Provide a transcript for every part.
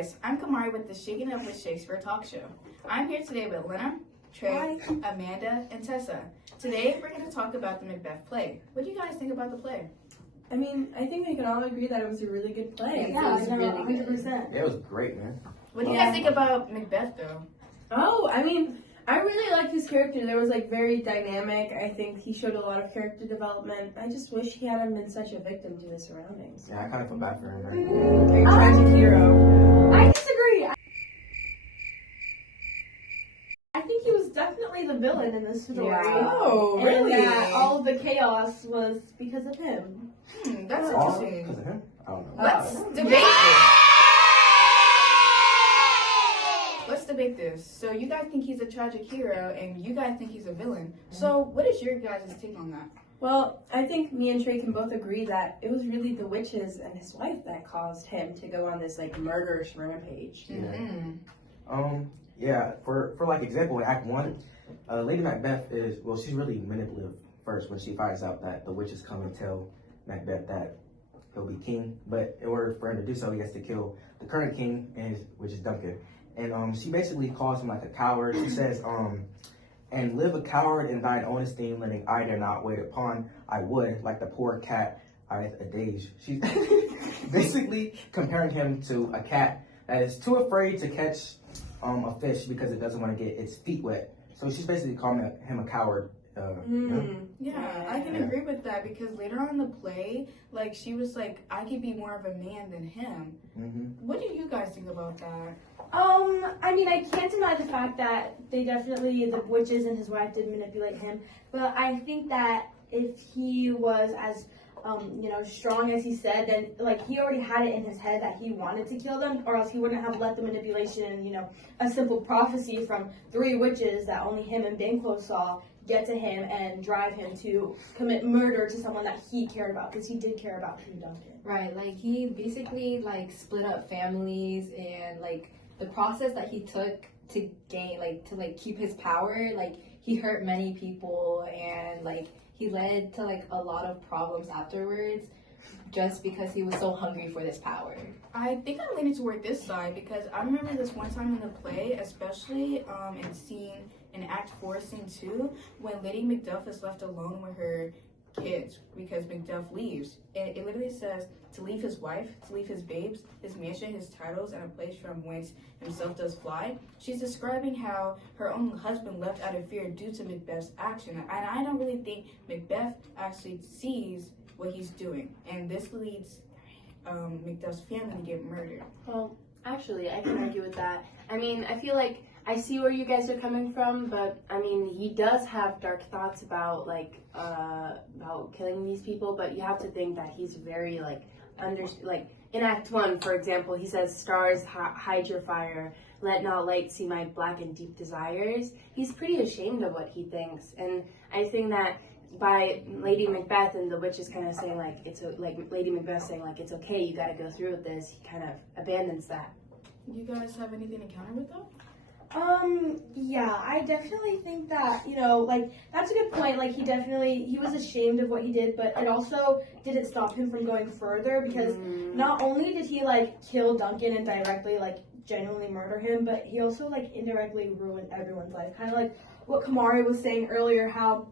guys, I'm Kamari with the Shaking Up with Shakespeare talk show. I'm here today with Lena, Trey, Amanda, and Tessa. Today we're going to talk about the Macbeth play. What do you guys think about the play? I mean, I think we can all agree that it was a really good play. Yeah, it was really 100%. Yeah, it was great, man. What do you guys think about Macbeth, though? Oh, I mean, I really liked his character. There was very dynamic. I think he showed a lot of character development. I just wish he hadn't been such a victim to his surroundings. Yeah, I kind of feel bad for him. Very tragic hero. I disagree. I think he was definitely the villain in this story. Yeah. Oh, And really? that all of the chaos was because of him. That's All interesting. because of him? I don't know. Let's debate this. Let's debate this. So you guys think he's a tragic hero, and you guys think he's a villain. So what is your guys' take on that? Well, I think me and Trey can both agree that it was really the witches and his wife that caused him to go on this murderous rampage. Yeah, for example, in Act 1, Lady Macbeth she's really manipulative first when she finds out that the witches come and tell Macbeth that he'll be king. But in order for him to do so, he has to kill the current king, which is Duncan. And she basically calls him like a coward. She says, and live a coward in thine own esteem, letting I dare not wait upon, I would, like the poor cat, I a dage. She's basically comparing him to a cat that is too afraid to catch a fish because it doesn't want to get its feet wet. So she's basically calling him a coward. Yeah, I can agree with that because later on in the play, she was like, I could be more of a man than him. What do you guys think about that? I mean, I can't deny the fact that the witches and his wife did manipulate him, but I think that if he was as strong as he said, then he already had it in his head that he wanted to kill them, or else he wouldn't have let the manipulation and a simple prophecy from 3 witches that only him and Banquo saw get to him and drive him to commit murder to someone that he cared about, because he did care about King Duncan. Right, he basically split up families, and the process that he took to gain to keep his power, he hurt many people, and he led to a lot of problems afterwards just because he was so hungry for this power. I think I'm leaning toward this side because I remember this one time in the play, especially in Act 4, Scene 2, when Lady Macduff is left alone with her kids because Macduff leaves. And it literally says to leave his wife, to leave his babes, his mansion, his titles, and a place from whence himself does fly. She's describing how her own husband left out of fear due to Macbeth's action. And I don't really think Macbeth actually sees what he's doing. And this leads Macduff's family to get murdered. Well, actually, I can argue with that. I mean, I feel like I see where you guys are coming from, but I mean, he does have dark thoughts about about killing these people. But you have to think that he's very in Act 1, for example, he says, "Stars, hide your fire. Let not light see my black and deep desires." He's pretty ashamed of what he thinks, and I think that by Lady Macbeth and the witches kind of saying Lady Macbeth saying it's okay, you got to go through with this, he kind of abandons that. You guys have anything to counter with that? Yeah, I definitely think that, that's a good point. He was ashamed of what he did, but it also didn't stop him from going further, because not only did he, kill Duncan and directly, genuinely murder him, but he also, indirectly ruined everyone's life. Kind of like what Kamari was saying earlier, how,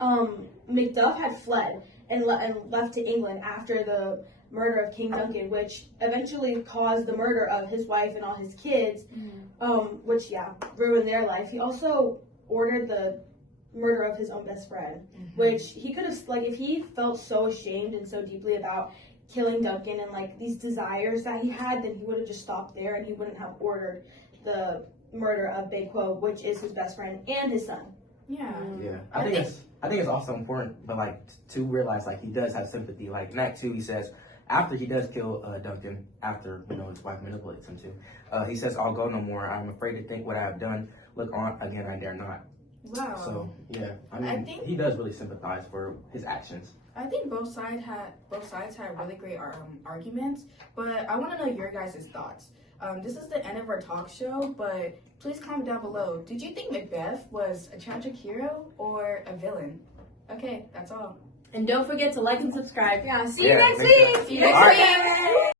Macduff had fled and left to England after the murder of King Duncan, which eventually caused the murder of his wife and all his kids, which ruined their life. He also ordered the murder of his own best friend, which he could have, if he felt so ashamed and so deeply about killing Duncan and these desires that he had, then he would have just stopped there and he wouldn't have ordered the murder of Banquo, which is his best friend and his son. Yeah. Yeah. I think it's also important, but to realize he does have sympathy. In Act 2, he says, after he does kill Duncan, after his wife manipulates him to, he says, "I'll go no more. I'm afraid to think what I have done. Look on again, I dare not." Wow. So yeah, I think he does really sympathize for his actions. I think both sides had really great arguments, but I want to know your guys' thoughts. This is the end of our talk show, but please comment down below. Did you think Macbeth was a tragic hero or a villain? Okay, that's all. And don't forget to like and subscribe. Yeah, see you next week. All right.